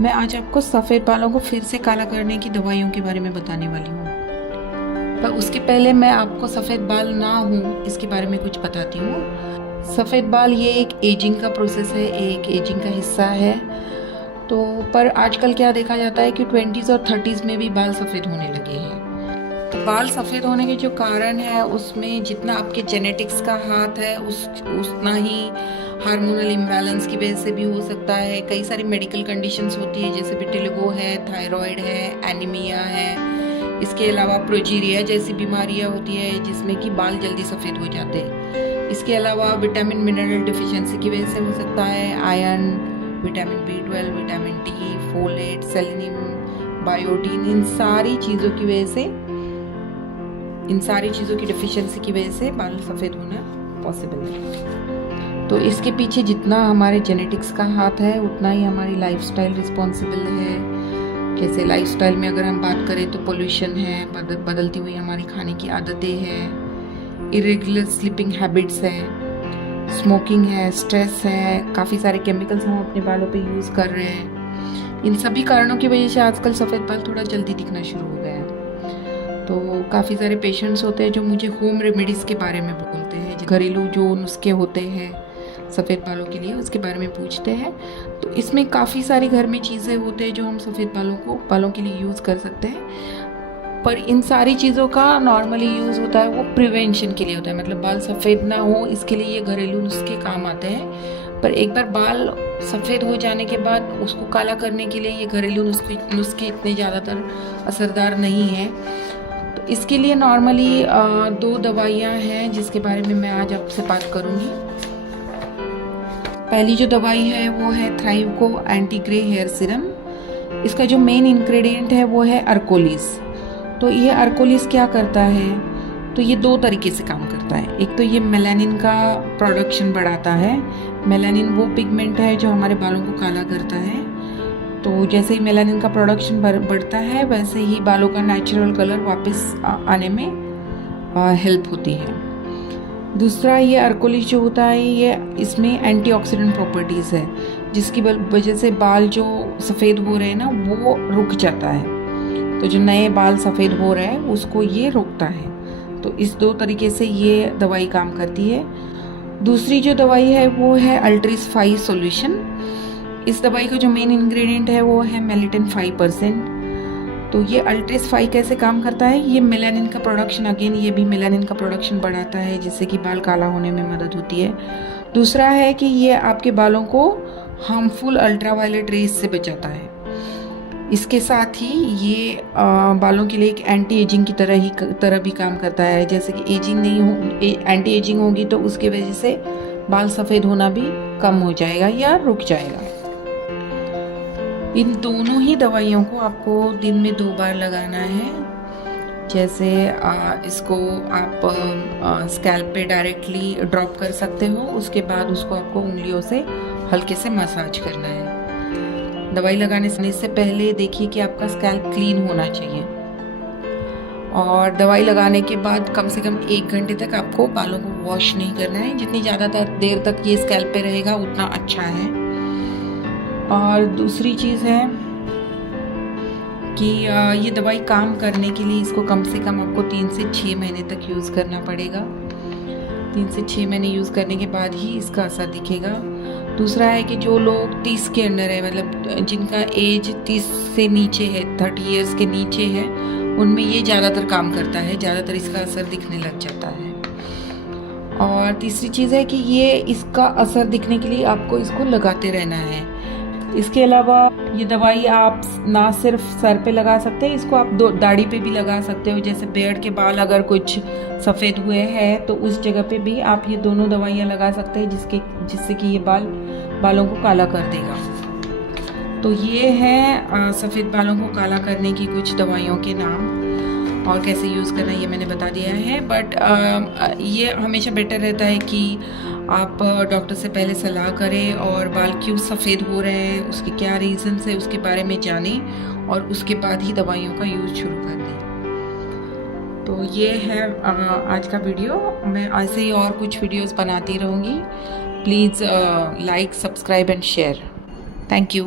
मैं आज आपको सफ़ेद बालों को फिर से काला करने की दवाइयों के बारे में बताने वाली हूँ। पर उसके पहले मैं आपको सफ़ेद बाल ना हो इसके बारे में कुछ बताती हूँ। सफ़ेद बाल ये एक एजिंग का प्रोसेस है, एक एजिंग का हिस्सा है। तो पर आजकल क्या देखा जाता है कि 20s और 30s में भी बाल सफ़ेद होने लगे हैं। तो बाल सफ़ेद होने के जो कारण है उसमें जितना आपके जेनेटिक्स का हाथ है उतना ही हार्मोनल इम्बैलेंस की वजह से भी हो सकता है। कई सारी मेडिकल कंडीशंस होती है, जैसे विटिलिगो है, थायराइड है, एनीमिया है। इसके अलावा प्रोजीरिया जैसी बीमारियां होती है जिसमें कि बाल जल्दी सफ़ेद हो जाते हैं। इसके अलावा विटामिन मिनरल डिफिशिएंसी की वजह से हो सकता है। Iron, vitamin B12, vitamin D, folate, selenium, biotin, इन सारी चीज़ों की डिफिशिएंसी की वजह से बाल सफ़ेद होना पॉसिबल है। तो इसके पीछे जितना हमारे जेनेटिक्स का हाथ है उतना ही हमारी लाइफस्टाइल रिस्पॉन्सिबल है। जैसे लाइफस्टाइल में अगर हम बात करें तो पोल्यूशन है, बदलती हुई हमारी खाने की आदतें हैं, इरेगुलर स्लीपिंग हैबिट्स हैं, स्मोकिंग है, स्ट्रेस है, काफ़ी सारे केमिकल्स हम अपने बालों पे यूज़ कर रहे हैं। इन सभी कारणों की वजह से आजकल सफ़ेद बाल थोड़ा जल्दी दिखना शुरू हो गया है। तो काफ़ी सारे पेशेंट्स होते हैं जो मुझे होम रेमेडीज़ के बारे में बोलते हैं, घरेलू जो नुस्खे होते हैं सफ़ेद बालों के लिए उसके बारे में पूछते हैं। तो इसमें काफ़ी सारी घर में चीज़ें होते हैं जो हम सफ़ेद बालों के लिए यूज़ कर सकते हैं। पर इन सारी चीज़ों का नॉर्मली यूज़ होता है वो प्रिवेंशन के लिए होता है, मतलब बाल सफ़ेद ना हो इसके लिए ये घरेलू नुस्खे काम आते हैं। पर एक बार बाल सफ़ेद हो जाने के बाद उसको काला करने के लिए ये घरेलू नुस्खे इतने ज़्यादातर असरदार नहीं हैं। तो इसके लिए नॉर्मली 2 दवाइयाँ हैं जिसके बारे में मैं आज आपसे बात करूँगी। पहली जो दवाई है वो है थ्राइवको एंटी ग्रे हेयर सीरम। इसका जो मेन इंग्रेडिएंट है वो है अर्कोलिस। तो ये अर्कोलिस क्या करता है, तो ये 2 तरीके से काम करता है। एक तो ये मेलानिन का प्रोडक्शन बढ़ाता है। मेलानिन वो पिगमेंट है जो हमारे बालों को काला करता है। तो जैसे ही मेलानिन का प्रोडक्शन बढ़ता है वैसे ही बालों का नेचुरल कलर वापस आने में हेल्प होती है। दूसरा ये अर्कोलिस जो होता है ये इसमें एंटीऑक्सीडेंट प्रॉपर्टीज़ है जिसकी वजह से बाल जो सफ़ेद हो रहे हैं ना वो रुक जाता है। तो जो नए बाल सफ़ेद हो रहे हैं उसको ये रोकता है। तो इस 2 तरीके से ये दवाई काम करती है। दूसरी जो दवाई है वो है अल्ट्रिस 5 सॉल्यूशन। इस दवाई का जो मेन इंग्रेडिएंट है वो है मेलेटिन 5%। तो ये अल्ट्रिस 5 कैसे काम करता है, ये मेलानिन का प्रोडक्शन, अगेन ये भी मेलानिन का प्रोडक्शन बढ़ाता है जिससे कि बाल काला होने में मदद होती है। दूसरा है कि ये आपके बालों को हार्मफुल अल्ट्रावायलेट रेज से बचाता है। इसके साथ ही ये बालों के लिए एक एंटी एजिंग की तरह भी काम करता है। जैसे कि एंटी एजिंग होगी तो उसके वजह से बाल सफ़ेद होना भी कम हो जाएगा या रुक जाएगा। इन दोनों ही दवाइयों को आपको दिन में 2 बार लगाना है। जैसे इसको आप स्कैल्प पे डायरेक्टली ड्रॉप कर सकते हो, उसके बाद उसको आपको उंगलियों से हल्के से मसाज करना है। दवाई लगाने से पहले देखिए कि आपका स्कैल्प क्लीन होना चाहिए। और दवाई लगाने के बाद कम से कम 1 घंटे तक आपको बालों को वॉश नहीं करना है। जितनी ज़्यादा देर तक ये स्कैल्प पे रहेगा उतना अच्छा है। और दूसरी चीज़ है कि ये दवाई काम करने के लिए इसको कम से कम आपको 3 से 6 महीने तक यूज़ करना पड़ेगा। 3 से 6 महीने यूज़ करने के बाद ही इसका असर दिखेगा। दूसरा है कि जो लोग 30 के अंडर है, मतलब जिनका एज 30 से नीचे है, 30 इयर्स के नीचे है, उनमें ये ज़्यादातर काम करता है, ज़्यादातर इसका असर दिखने लग जाता है। और तीसरी चीज़ है कि ये इसका असर दिखने के लिए आपको इसको लगाते रहना है। इसके अलावा ये दवाई आप ना सिर्फ सर पे लगा सकते हैं, इसको आप दाढ़ी पे भी लगा सकते हो। जैसे बियर्ड के बाल अगर कुछ सफ़ेद हुए हैं तो उस जगह पे भी आप ये दोनों दवाइयाँ लगा सकते हैं जिससे कि ये बालों को काला कर देगा। तो ये है सफ़ेद बालों को काला करने की कुछ दवाइयों के नाम, और कैसे यूज़ करना ये मैंने बता दिया है। बट ये हमेशा बेटर रहता है कि आप डॉक्टर से पहले सलाह करें और बाल क्यों सफ़ेद हो रहे हैं, उसके क्या रीज़न्स है, उसके बारे में जानें और उसके बाद ही दवाइयों का यूज़ शुरू कर दें। तो ये है आज का वीडियो। मैं ऐसे ही और कुछ वीडियोस बनाती रहूँगी। Please like, subscribe and share. Thank you.